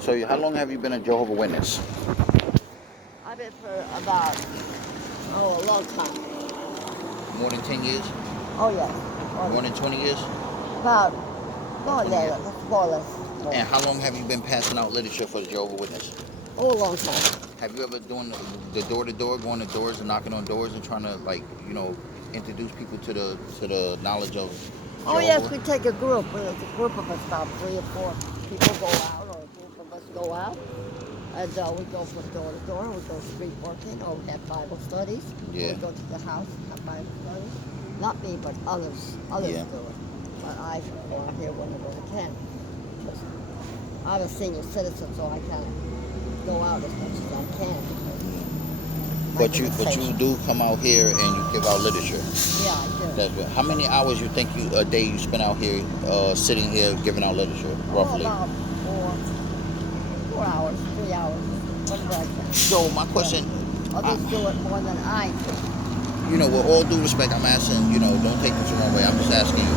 So how long have you been a Jehovah Witness? I've been for about, a long time. More than 10 years? Oh, yes. More than 20 years? About, more 20 or years. less, more or less. And how long have you been passing out literature for the Jehovah Witness? Oh, a long time. Have you ever doing the door-to-door, going to doors and knocking on doors and trying to, like, introduce people to the knowledge of Jehovah? Oh, yes, we take a group. There's a group of us, about 3 or 4 people go out, or a group of us go out. And we go from door to door. We go street working, or we have Bible studies. Yeah. We go to the house and have Bible studies. Not me, but others Yeah. do it. But I go out here whenever I can. Because I'm a senior citizen, so I kind of go out as much as I can. But you do come out here and you give out literature. Yeah, I do. That's good. How many hours you think a day you spend out here sitting here giving out literature, roughly? About 4 hours, 3 hours, whatever I can. So my question... Others do it more than I do. With all due respect, I'm asking, don't take this the wrong way. I'm just asking you.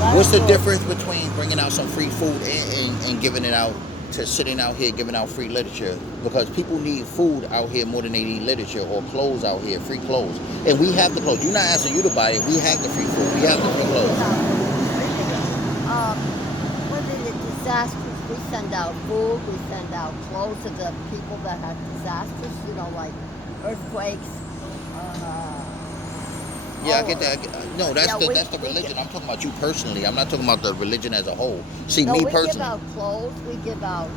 Well, What's the difference between bringing out some free food and giving it out to sitting out here giving out free literature? Because people need food out here more than they need literature, or clothes out here, free clothes. And we have the clothes. You're not asking you to buy it. We have the free food. We have the free clothes. When the disasters, we send out food, we send out clothes to the people that have disasters, like earthquakes. Yeah, I get that. No, that's yeah, the religion. I'm talking about you personally. I'm not talking about the religion as a whole. See, no, me we personally. give out clothes, we give out...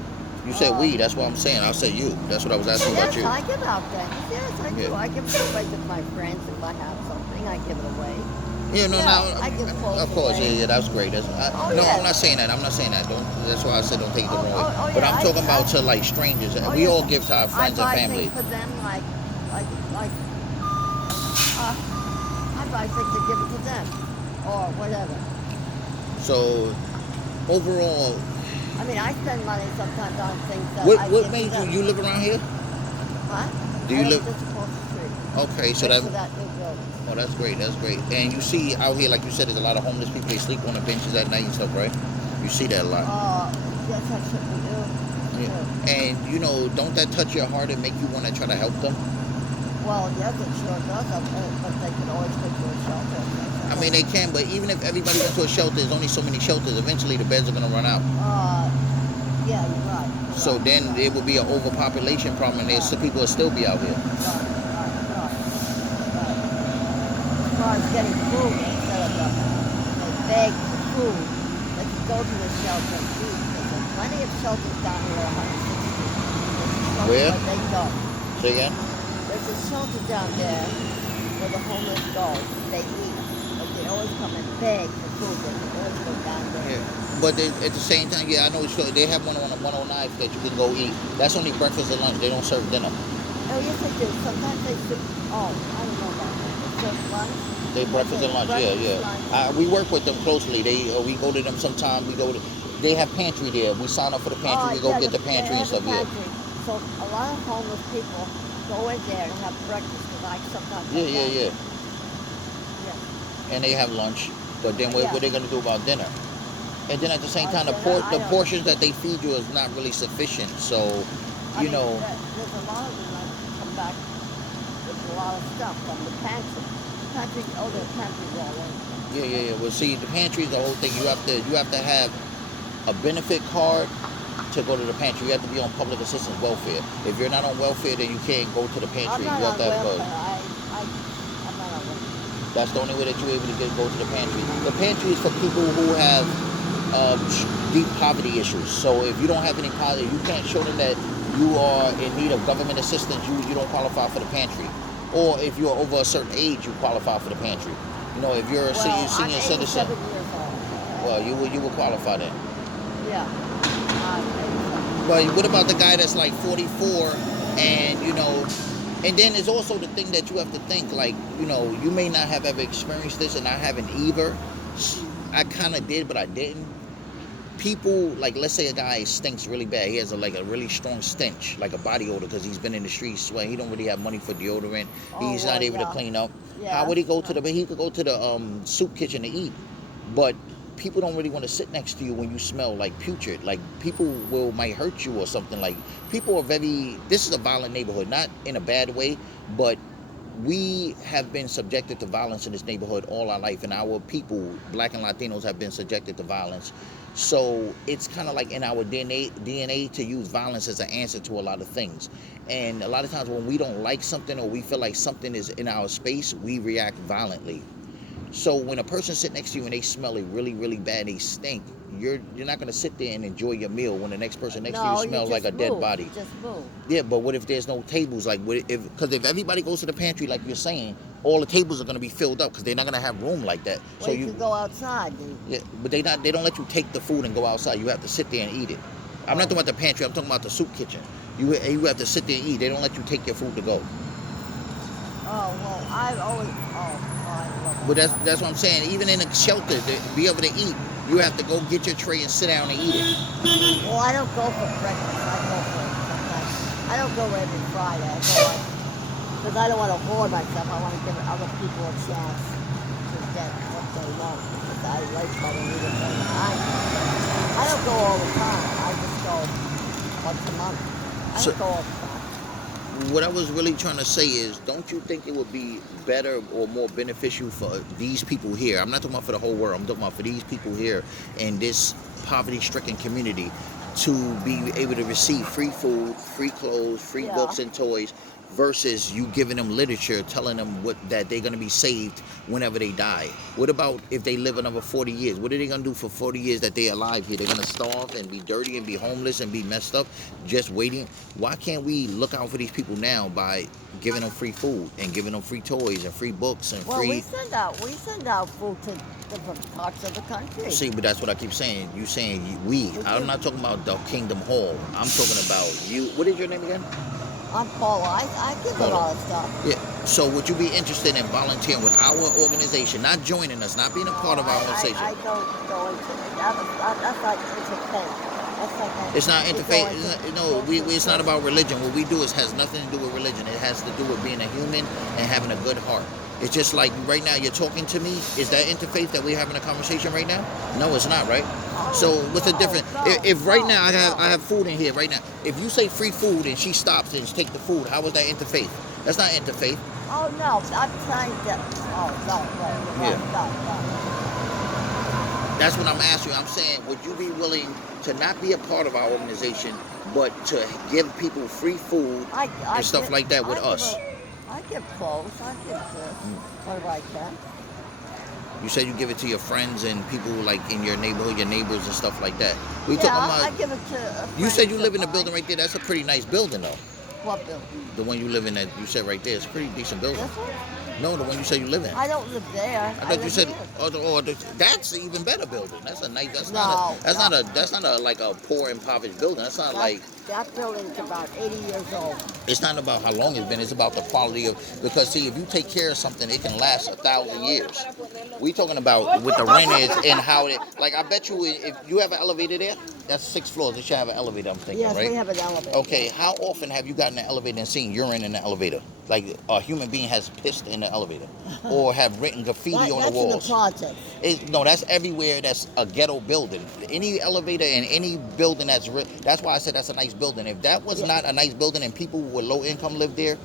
You said we, that's what I'm saying. I said you. That's what I was asking about you. Yes, I give out things. Yes, I do. Yeah. I give it away to my friends. If I have something, I give it away. Yeah, no, I give clothes of course, away. yeah, that's great. No, yes. I'm not saying that. That's why I said don't take it the wrong way. Yeah, But I'm talking about to like strangers. We yes. all give to our friends and I buy family. things for them, I buy things to give it to them, or whatever. So, overall, I mean, I spend money sometimes on things that what I give made to them. you live around here? What? Do you live just across the street? Okay, so Next to that new building. Oh, that's great. That's great. And you see out here, like you said, there's a lot of homeless people. They sleep on the benches at night and stuff, right? You see that a lot. Yes, that's what we do. Yeah. And don't that touch your heart and make you want to try to help them? Well, yes, it sure does. But they can always go to a shelter. I mean, they can, but even if everybody went to a shelter, there's only so many shelters. Eventually, the beds are going to run out. Yeah, you're right. So then there will be an overpopulation problem, and some people will still be out here. Right. As far as getting food, instead of they beg for food, they can go to the shelter and eat. There's plenty of shelters down here on 160. Where? They go. Say again? There's a shelter down there where the homeless go. They eat. But they always come and beg for food. They can always go down there. Yeah. But at the same time, yeah, I know they have one on 109 that you can go eat. That's only breakfast and lunch. They don't serve dinner. Oh, yes, they do. Sometimes they serve... Oh, I don't know about that. They serve lunch. They breakfast and lunch, yeah. We work with them closely. We go to them sometime. They have pantry there. We sign up for the pantry. We go get the pantry and stuff. Yeah. So a lot of homeless people go in there and have breakfast. Because I sometimes. Yeah. And they have lunch. But then what are they going to do about dinner? And then at the same time, the portions that they feed you is not really sufficient. So, There's a lot of them that come back with a lot of stuff from the pantry. There's pantries all over. Yeah. Well, see, the pantry is the whole thing. You have to have a benefit card to go to the pantry. You have to be on public assistance welfare. If you're not on welfare, then you can't go to the pantry. I'm not you have to on have welfare. I'm not on welfare. That's the only way that you're able to go to the pantry. The pantry is for people who have deep poverty issues. So if you don't have any poverty, you can't show them that you are in need of government assistance, you don't qualify for the pantry. Or if you're over a certain age, you qualify for the pantry. If you're a senior citizen, I'm 87 years old. well, you will qualify then. Yeah. But what about the guy that's like 44 and and then there's also the thing that you have to think, like, you may not have ever experienced this, and I haven't either. I kind of did, but I didn't. People, like, let's say a guy stinks really bad. He has a really strong stench, like a body odor, because he's been in the streets sweating. He don't really have money for deodorant. He's not able to clean up. Yeah. How would he go to he could go to the soup kitchen to eat, but people don't really want to sit next to you when you smell like putrid. Like people might hurt you or something. Like people are very. This is a violent neighborhood, not in a bad way, but we have been subjected to violence in this neighborhood all our life, and our people, Black and Latinos, have been subjected to violence. So it's kind of like in our DNA to use violence as an answer to a lot of things. And a lot of times when we don't like something or we feel like something is in our space, we react violently. So when a person sits next to you and they smell it really, really bad, they stink, you're not going to sit there and enjoy your meal when the next person next to you smells like a dead body. Just move. Yeah, but what if there's no tables? Like, because if everybody goes to the pantry, like you're saying, all the tables are going to be filled up because they're not going to have room like that. Well, so you can go outside. Yeah, but they don't let you take the food and go outside. You have to sit there and eat it. I'm not talking about the pantry. I'm talking about the soup kitchen. You have to sit there and eat. They don't let you take your food to go. Oh, well, I've always... But that's what I'm saying. Even in a shelter, to be able to eat, you have to go get your tray and sit down and eat it. Well, I don't go for breakfast. I don't go every Friday. I go because I don't want to hoard myself. I want to give other people a chance to get what they want. Because I like what I need it all the time. I don't go all the time. I just go once a month. I don't go all the time. What I was really trying to say is, don't you think it would be better or more beneficial for these people here? I'm not talking about for the whole world. I'm talking about for these people here in this poverty-stricken community to be able to receive free food, free clothes, free books and toys, versus you giving them literature, telling them that they're going to be saved whenever they die. What about if they live another 40 years? What are they going to do for 40 years that they're alive here? They're going to starve and be dirty and be homeless and be messed up, just waiting. Why can't we look out for these people now by giving them free food and giving them free toys and free books and free... Well, we send out food to different parts of the country. See, but that's what I keep saying. You saying we. I'm not talking about the Kingdom Hall. I'm talking about you. What is your name again? I'm Paula. I give a lot of stuff. Yeah. So would you be interested in volunteering with our organization, not joining us, not being a part of our organization? I don't go into it. That's like interfaith. It's not interfaith. No, it's not about religion. What we do has nothing to do with religion. It has to do with being a human and having a good heart. It's just like right now you're talking to me. Is that interfaith that we're having a conversation right now? No, it's not, right? So what's the difference? If right now I have food in here right now. If you say free food and she stops and take the food, how is that interfaith? That's not interfaith. Oh no, I'm trying to. Oh no. That's what I'm asking you. I'm saying, would you be willing to not be a part of our organization, but to give people free food and stuff like that with us? I give clothes. I give this. Whatever I can. You said you give it to your friends and people like in your neighborhood, your neighbors and stuff like that. I give it to. You said you live in a building right there. That's a pretty nice building, though. What building? The one you live in that you said right there. It's a pretty decent building. This one? No, the one you said you live in. I don't live there. I thought you said, that's an even better building. That's a nice. That's not a like a poor impoverished building. That's not like. That building's about 80 years old. It's not about how long it's been. It's about the quality of, because see, if you take care of something, it can last 1,000 years. We talking about what the rent is and how it. Like I bet you, if you have an elevator there, that's 6 floors. They should have an elevator. I'm thinking, yes, right? We have an elevator. Okay, how often have you gotten in the elevator and seen urine in the elevator? Like a human being has pissed in the elevator, or have written graffiti on the walls. That's in the project. No, that's everywhere. That's a ghetto building. Any elevator in any building that's why I said that's a nice building. If that was not a nice building and people with low income live there,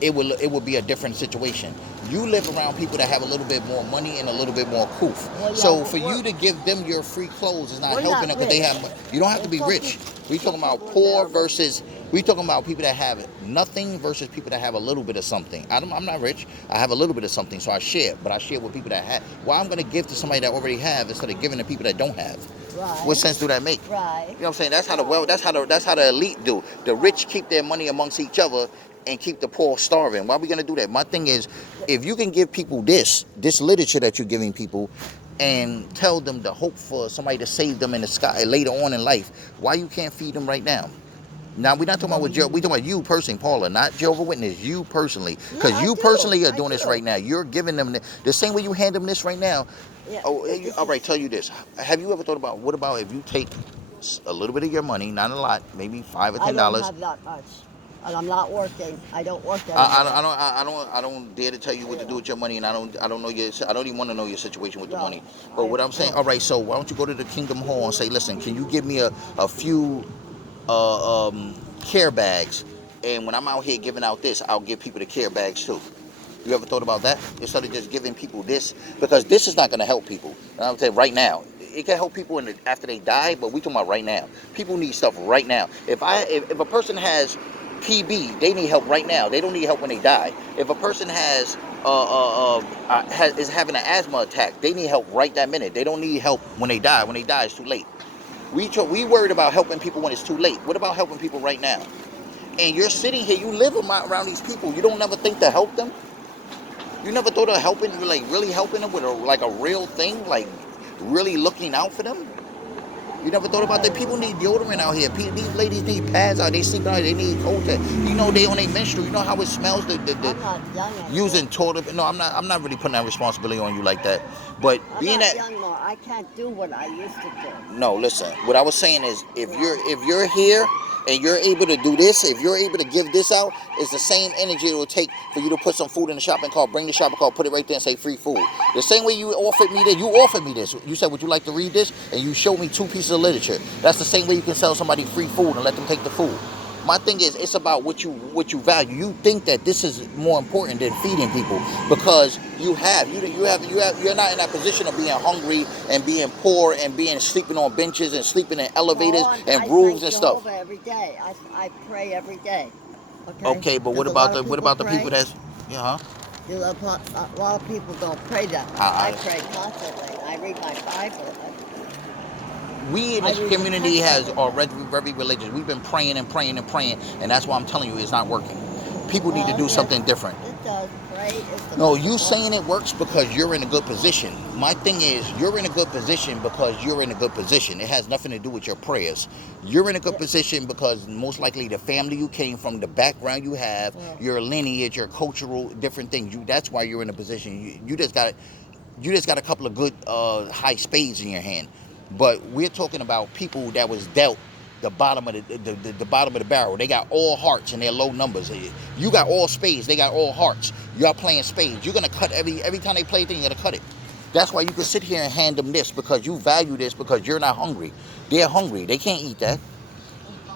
it would be a different situation. You live around people that have a little bit more money and a little bit more coof. Well, yeah, so for you to give them your free clothes is not helping them because they have. You don't have to be rich. We talking about poor versus. We talking about people that have nothing versus people that have a little bit of something. I'm not rich. I have a little bit of something, so I share. But I share with people that have. Why I'm going to give to somebody that already have instead of giving to people that don't have. Right. What sense do that make? Right. You know what I'm saying? That's how the elite do. The rich keep their money amongst each other and keep the poor starving. Why are we gonna do that? My thing is, if you can give people this literature that you're giving people, and tell them the hope for somebody to save them in the sky later on in life, why you can't feed them right now? Now we're not talking about we talking about you personally, Paula, not Jehovah Witness. You personally, because you personally are doing this right now. You're giving them the same way you hand them this right now. Yeah. Oh, all right. Tell you this. Have you ever thought about what about if you take a little bit of your money, not a lot, maybe $5 or $10? I don't have that much. And I'm not working. I don't work anymore. I don't dare to tell you what to do with your money, and I don't know I don't even want to know your situation with the money. But what I'm saying, all right, so why don't you go to the Kingdom Hall and say, listen, can you give me a few care bags, and when I'm out here giving out this, I'll give people the care bags too. You ever thought about that? Instead of just giving people this, because this is not going to help people. And I'm saying right now, it can help people after they die, but we talking about right now. People need stuff right now. If a person has PB, they need help right now. They don't need help when they die. If a person is having an asthma attack, they need help right that minute. They don't need help when they die. When they die, it's too late. We worried about helping people when it's too late. What about helping people right now? And you're sitting here, you live around these people. You don't never think to help them? You never thought of helping, like really helping them with a real thing, like really looking out for them? You never thought about that? People need deodorant out here. These ladies need pads out. They sleep out. They need cold. You know they on their menstrual. You know how it smells. I'm not young anymore. Using toilet. No, I'm not really putting that responsibility on you like that. But I'm being not that young anymore. I can't do what I used to do. no, listen. What I was saying is, if you're here and you're able to do this, if you're able to give this out, it's the same energy it will take for you to put some food in the shopping cart, bring the shopping cart, put it right there and say free food. The same way you offered me this. You said, would you like to read this? And you showed me 2 pieces of literature. That's the same way you can sell somebody free food and let them take the food. My thing is, it's about what you value. You think that this is more important than feeding people because you're not in that position of being hungry and being poor and being sleeping on benches and sleeping in elevators and roofs and stuff. I thank Jehovah every day. I pray every day. Okay, but what about the people that's A lot of people don't pray that much. I pray constantly. I read my Bible. We in this community are very religious. We've been praying and praying and praying, and that's why I'm telling you it's not working. People need to do something different. It does. Pray is the No, you saying it works because you're in a good position. My thing is, you're in a good position because you're in a good position. It has nothing to do with your prayers. You're in a good position because most likely the family you came from, the background you have, your lineage, your cultural different things. That's why you're in a position. You just got a couple of good high spades in your hand. But we're talking about people that was dealt the bottom of the bottom of the barrel. They got all hearts and they're low numbers. You got all spades. They got all hearts. Y'all playing spades. You're gonna cut every time they play a thing. You're gonna cut it. That's why you can sit here and hand them this because you value this because you're not hungry. They're hungry. They can't eat that.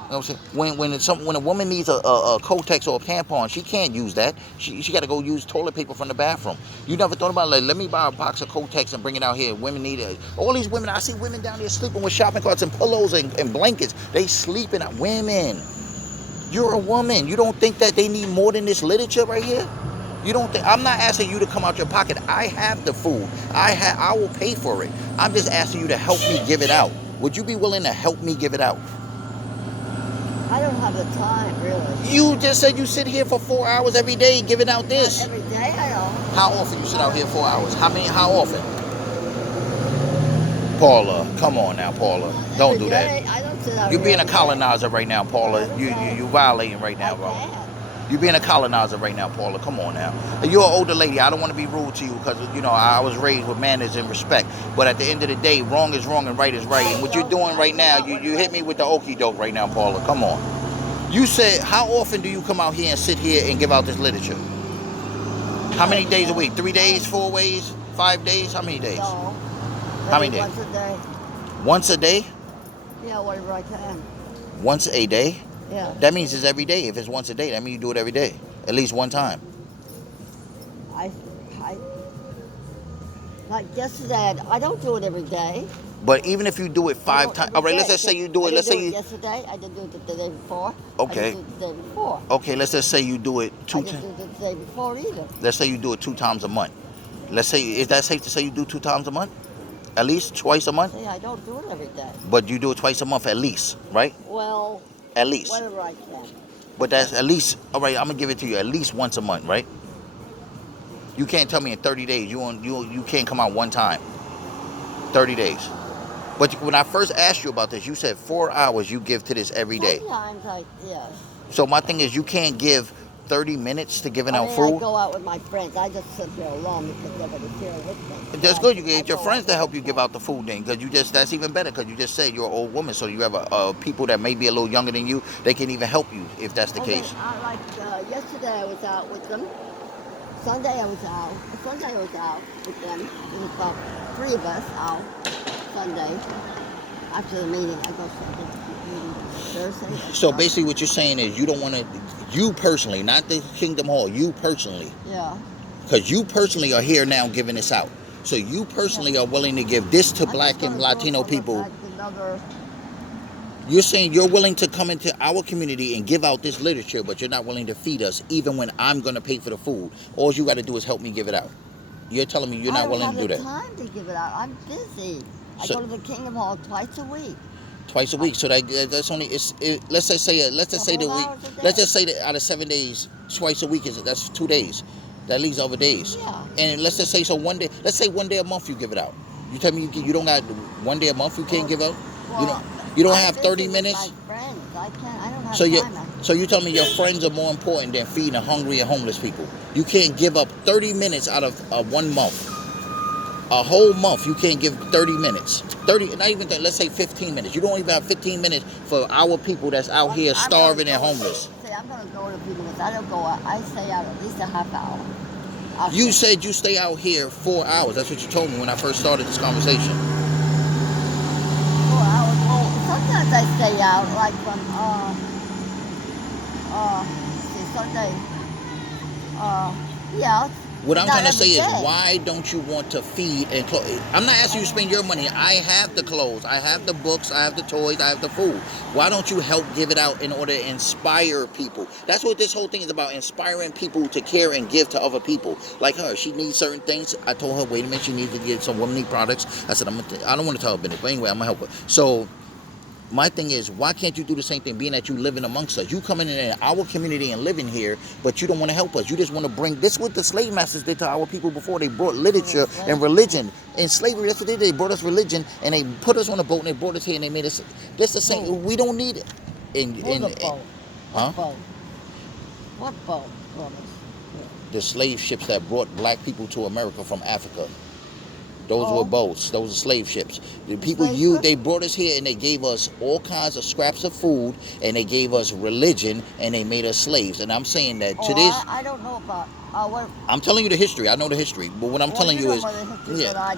You know what I'm saying? When a woman needs a Kotex or a tampon, she can't use that. She got to go use toilet paper from the bathroom. You never thought about, like, let me buy a box of Kotex and bring it out here. Women need it. All these women, I see women down there sleeping with shopping carts and pillows and blankets. They sleeping. Women, you're a woman. You don't think that they need more than this literature right here? You don't think? I'm not asking you to come out your pocket. I have the food. I will pay for it. I'm just asking you to help me give it out. Would you be willing to help me give it out? I don't have the time, really. You just said you sit here for 4 hours every day giving out this. Not every day, I don't. How often you sit out here 4 hours? How often? Paula, come on now, Paula. Don't do that. I don't sit out You're being a every day. colonizer right now, Paula. You violating right now, bro. You're being a colonizer right now, Paula. Come on now. You're an older lady. I don't want to be rude to you because, I was raised with manners and respect. But at the end of the day, wrong is wrong and right is right. And what you're doing right now, you hit me with the okie doke right now, Paula. Come on. You said, how often do you come out here and sit here and give out this literature? How many days a week? 3 days, 4 days, 5 days? How many days? No. How many days? Once a day. Once a day? Yeah, whatever I can. Once a day? Yeah. That means it's every day. If it's once a day, that means you do it every day. At least one time. Like yesterday, I don't do it every day. But even if you do it 5 times, all right, let's just say you do it. Let's say you. Yesterday, I didn't do it the day before. Okay. I didn't do it the day before. Okay, let's just say you do it 2 times. I didn't do it the day before either. Let's say you do it 2 times a month. Let's say, is that safe to say you do 2 times a month? At least twice a month? See, I don't do it every day. But you do it twice a month at least, right? Well. At least. Whatever I can. But that's at least, all right, I'm going to give it to you at least once a month, right? You can't tell me in 30 days you can't come out one time. 30 days. But when I first asked you about this, you said 4 hours you give to this every day. Sometimes yes. So my thing is, you can't give 30 minutes to giving I out mean, food? I go out with my friends. I just sit there alone because nobody's here with me. That's good. You can get your go friends out to help with you my give out the food then, because that's even better, because you just said you're an old woman, so you have people that may be a little younger than you. They can even help you if that's the Okay, case. yesterday I was out with them. Sunday I was out. Sunday I was out with them. There was about 3 of us out Sunday. After the meeting, I go Sunday to the meeting Thursday. So basically what you're saying is you don't want to, you personally, not the Kingdom Hall, you personally, Yeah. because you personally are here now giving this out. So you personally are willing to give this to I'm Black just and gonna do it Latino for people. another. You're saying you're willing to come into our community and give out this literature, but you're not willing to feed us, even when I'm going to pay for the food. All you got to do is help me give it out. You're telling me you're not willing to do that. I don't have the time to give it out. I'm busy. I So, go to the Kingdom Hall twice a week. twice a week. So that's only let's just say that we let's just say that out of 7 days, twice a week that's 2 days. That leaves other days. Yeah. And let's just say so one day. Let's say one day a month you give it out. You tell me you don't got one day a month you can't give out. You don't have 30 minutes. My friends, I can't. I don't have So time. you tell me your friends are more important than feeding hungry and homeless people. You can't give up 30 minutes out of 1 month. A whole month, you can't give 30 minutes. 30, not even, let's say 15 minutes. You don't even have 15 minutes for our people that's out here starving and homeless. See, I'm going to go to people because I don't go out. I stay out at least a half hour. You said you stay out here 4 hours. That's what you told me when I first started this conversation. 4 hours. Well, sometimes I stay out, like from, Sunday. Yeah. What I'm trying to say is, why don't you want to feed and clothe? I'm not asking you to spend your money. I have the clothes, I have the books, I have the toys, I have the food. Why don't you help give it out in order to inspire people? That's what this whole thing is about, inspiring people to care and give to other people. Like her, she needs certain things. I told her, wait a minute, she needs to get some womanly products. I said, I don't want to tell her business, but anyway, I'm going to help her. So my thing is, why can't you do the same thing, being that you living amongst us? You coming in our community and living here, but you don't want to help us. You just want to bring, this what the slave masters did to our people before. They brought literature and religion. In slavery, that's what they did. They brought us religion, and they put us on a boat, and they brought us here, and they made us, that's the same, we don't need it. What boat? What boat? The slave ships that brought black people to America from Africa. Those were boats. Those are slave ships. The people they brought us here and they gave us all kinds of scraps of food, and they gave us religion, and they made us slaves. And I'm saying that to this, I don't know about. I'm telling you the history. I know the history, but what I'm telling you is,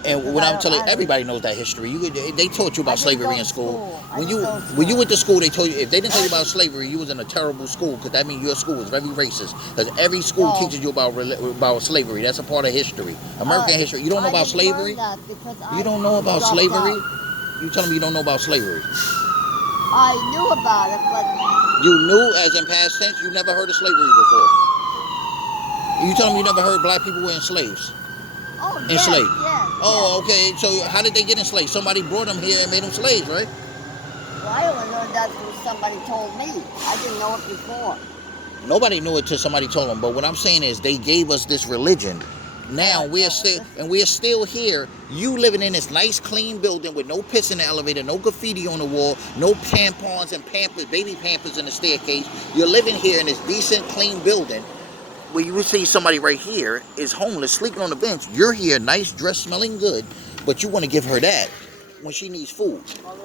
and what I'm telling everybody knows that history. They taught you about slavery in school. When you went to school, they told you, if they didn't tell you about slavery, you was in a terrible school, because that means your school was very racist. Because every school teaches you about slavery. That's a part of history, American history. You don't know about slavery? You don't know about slavery? You telling me you don't know about slavery? I knew about it, but you knew, as in past tense. You never heard of slavery before. You telling me you never heard black people were enslaved? Enslaved. Oh, okay. So how did they get enslaved? Somebody brought them here and made them slaves, right? Well, I only learned that through somebody told me. I didn't know it before. Nobody knew it till somebody told them. But what I'm saying is, they gave us this religion. Now we are still here. You living in this nice, clean building with no piss in the elevator, no graffiti on the wall, no tampons and pampers, baby pampers in the staircase. You're living here in this decent, clean building. Where you would see somebody right here is homeless, sleeping on the bench. You're here, nice, dressed, smelling good, but you want to give her that when she needs food,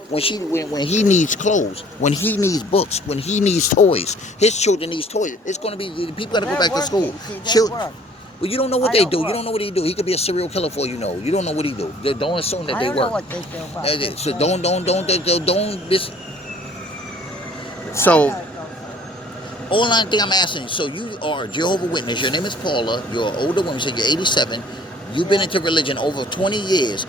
when he needs clothes, when he needs books, when he needs toys. His children needs toys. It's going to be, people got to go back to school. Well, you don't know what they do. You don't know what he do. He could be a serial killer for all you know. You don't know what he do. Don't assume that they work. I don't know what they do. So So all I think I'm asking, so you are a Jehovah Witness. Your name is Paula. You're an older woman. You said you're 87. You've been into religion over 20 years,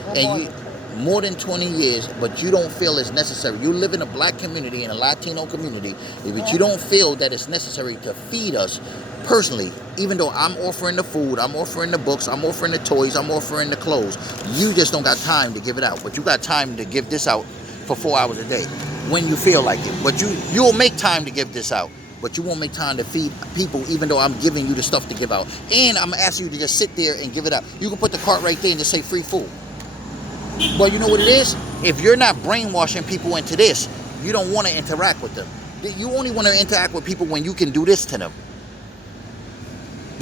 more than 20 years, but you don't feel it's necessary. You live in a black community, in a Latino community, but you don't feel that it's necessary to feed us personally. Even though I'm offering the food, I'm offering the books, I'm offering the toys, I'm offering the clothes. You just don't got time to give it out, but you got time to give this out for 4 hours a day when you feel like it. But you'll make time to give this out. But you won't make time to feed people, even though I'm giving you the stuff to give out. And I'm asking you to just sit there and give it out. You can put the cart right there and just say free food. Well, you know what it is? If you're not brainwashing people into this, you don't want to interact with them. You only want to interact with people when you can do this to them.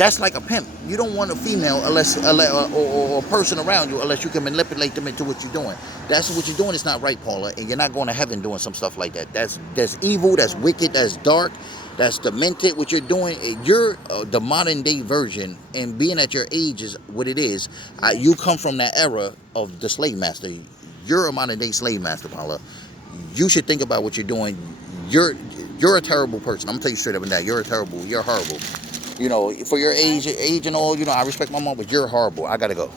That's like a pimp. You don't want a female unless or a person around you unless you can manipulate them into what you're doing. That's what you're doing. It's not right, Paula, and you're not going to heaven doing some stuff like that. That's evil. That's wicked. That's dark. That's demented. What you're doing, you're the modern day version, and being at your age is what it is. You come from that era of the slave master. You're a modern day slave master, Paula. You should think about what you're doing. You're a terrible person. I'm gonna tell you straight up and down. You're horrible. You know, for your age and all, you know, I respect my mom, but you're horrible. I gotta go.